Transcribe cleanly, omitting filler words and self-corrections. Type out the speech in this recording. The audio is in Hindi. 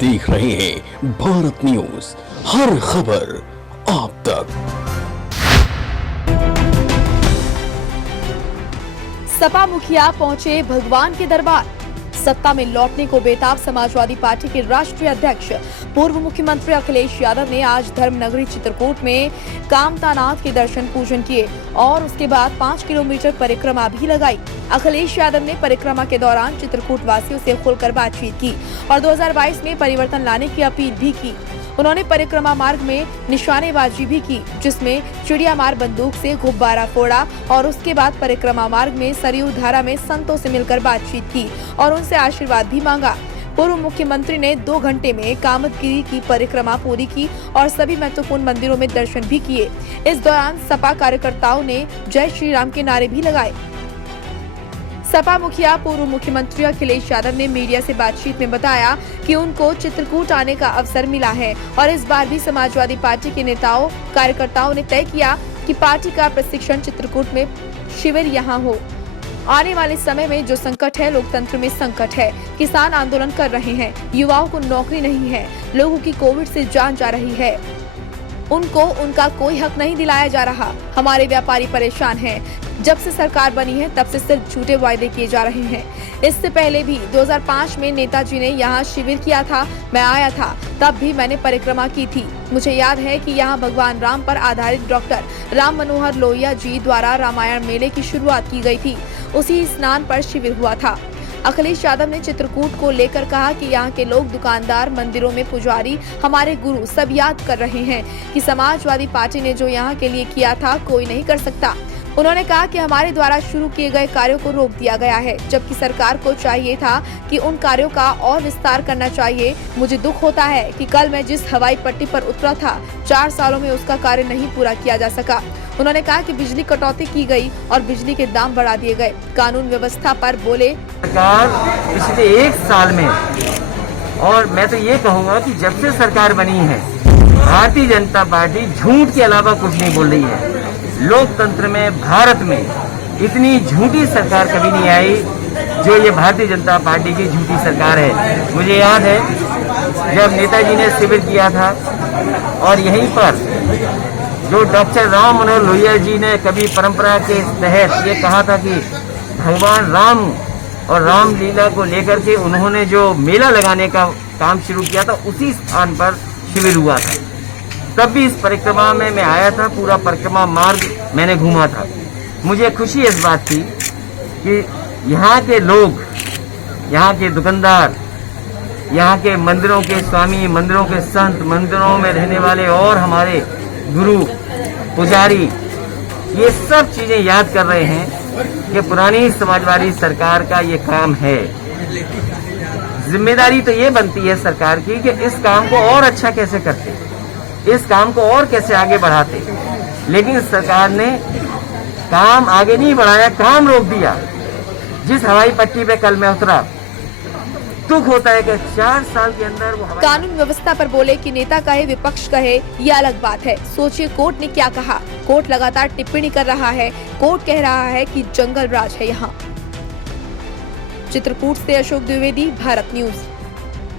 देख रहे हैं भारत न्यूज, हर खबर आप तक। सपा मुखिया पहुंचे भगवान के दरबार। सत्ता में लौटने को बेताब समाजवादी पार्टी के राष्ट्रीय अध्यक्ष पूर्व मुख्यमंत्री अखिलेश यादव ने आज धर्मनगरी चित्रकूट में कामतानाथ के दर्शन पूजन किए और उसके बाद 5 किलोमीटर परिक्रमा भी लगाई। अखिलेश यादव ने परिक्रमा के दौरान चित्रकूट वासियों से खुलकर बातचीत की और 2022 में परिवर्तन लाने की अपील भी की। उन्होंने परिक्रमा मार्ग में निशानेबाजी भी की, जिसमें चिड़िया मार बंदूक से गुब्बारा फोड़ा और उसके बाद परिक्रमा मार्ग में सरयू धारा में संतों से मिलकर बातचीत की और उनसे आशीर्वाद भी मांगा। पूर्व मुख्यमंत्री ने 2 घंटे में कामतगिरी की परिक्रमा पूरी की और सभी महत्वपूर्ण मंदिरों में दर्शन भी किए। इस दौरान सपा कार्यकर्ताओं ने जय श्री राम के नारे भी लगाए। सपा मुखिया पूर्व मुख्यमंत्री अखिलेश यादव ने मीडिया से बातचीत में बताया कि उनको चित्रकूट आने का अवसर मिला है और इस बार भी समाजवादी पार्टी के नेताओं कार्यकर्ताओं ने तय किया कि पार्टी का प्रशिक्षण चित्रकूट में शिविर यहां हो। आने वाले समय में जो संकट है, लोकतंत्र में संकट है। किसान आंदोलन कर रहे हैं, युवाओं को नौकरी नहीं है, लोगों की कोविड से जान जा रही है, उनको उनका कोई हक नहीं दिलाया जा रहा। हमारे व्यापारी परेशान हैं। जब से सरकार बनी है तब से सिर्फ झूठे वायदे किए जा रहे हैं। इससे पहले भी 2005 में नेताजी ने यहाँ शिविर किया था, मैं आया था, तब भी मैंने परिक्रमा की थी। मुझे याद है कि यहाँ भगवान राम पर आधारित डॉक्टर राम मनोहर लोहिया जी द्वारा रामायण मेले की शुरुआत की गई थी। उसी स्नान पर शिविर हुआ था। अखिलेश यादव ने चित्रकूट को लेकर कहा कि यहाँ के लोग, दुकानदार, मंदिरों में पुजारी, हमारे गुरु सब याद कर रहे हैं कि समाजवादी पार्टी ने जो यहाँ के लिए किया था कोई नहीं कर सकता। उन्होंने कहा कि हमारे द्वारा शुरू किए गए कार्यों को रोक दिया गया है, जबकि सरकार को चाहिए था कि उन कार्यों का और विस्तार करना चाहिए। मुझे दुख होता है कि कल मैं जिस हवाई पट्टी पर उतरा था 4 सालों में उसका कार्य नहीं पूरा किया जा सका। उन्होंने कहा कि बिजली कटौती की गई और बिजली के दाम बढ़ा दिए गए। कानून व्यवस्था पर बोले, सरकार पिछले 1 साल में, और मैं तो ये कहूँगा कि जब से सरकार बनी है भारतीय जनता पार्टी झूठ के अलावा कुछ नहीं बोल रही है। लोकतंत्र में, भारत में इतनी झूठी सरकार कभी नहीं आई जो ये भारतीय जनता पार्टी की झूठी सरकार है। मुझे याद है जब नेताजी ने शिविर किया था और यहीं पर जो डॉक्टर राम मनोहर लोहिया जी ने कभी परंपरा के तहत ये कहा था कि भगवान राम और रामलीला को लेकर के उन्होंने जो मेला लगाने का काम शुरू किया था, उसी स्थान पर शिविर हुआ था। तब भी इस परिक्रमा में मैं आया था, पूरा परिक्रमा मार्ग मैंने घूमा था। मुझे खुशी इस बात थी कि यहाँ के लोग, यहाँ के दुकानदार, यहाँ के मंदिरों के स्वामी, मंदिरों के संत, मंदिरों में रहने वाले और हमारे गुरु पुजारी, ये सब चीजें याद कर रहे हैं कि पुरानी समाजवादी सरकार का ये काम है। जिम्मेदारी तो ये बनती है सरकार की कि इस काम को और अच्छा कैसे करते, इस काम को और कैसे आगे बढ़ाते, लेकिन सरकार ने काम आगे नहीं बढ़ाया, काम रोक दिया। जिस हवाई पट्टी पे कल मैं उतरा, दुख होता है कि 4 साल के अंदर वो कानून व्यवस्था पर बोले कि नेता कहे, विपक्ष कहे, ये अलग बात है। सोचिए कोर्ट ने क्या कहा। कोर्ट लगातार टिप्पणी कर रहा है। कोर्ट कह रहा है कि जंगल राज है यहाँ। चित्रकूट से अशोक द्विवेदी, भारत न्यूज।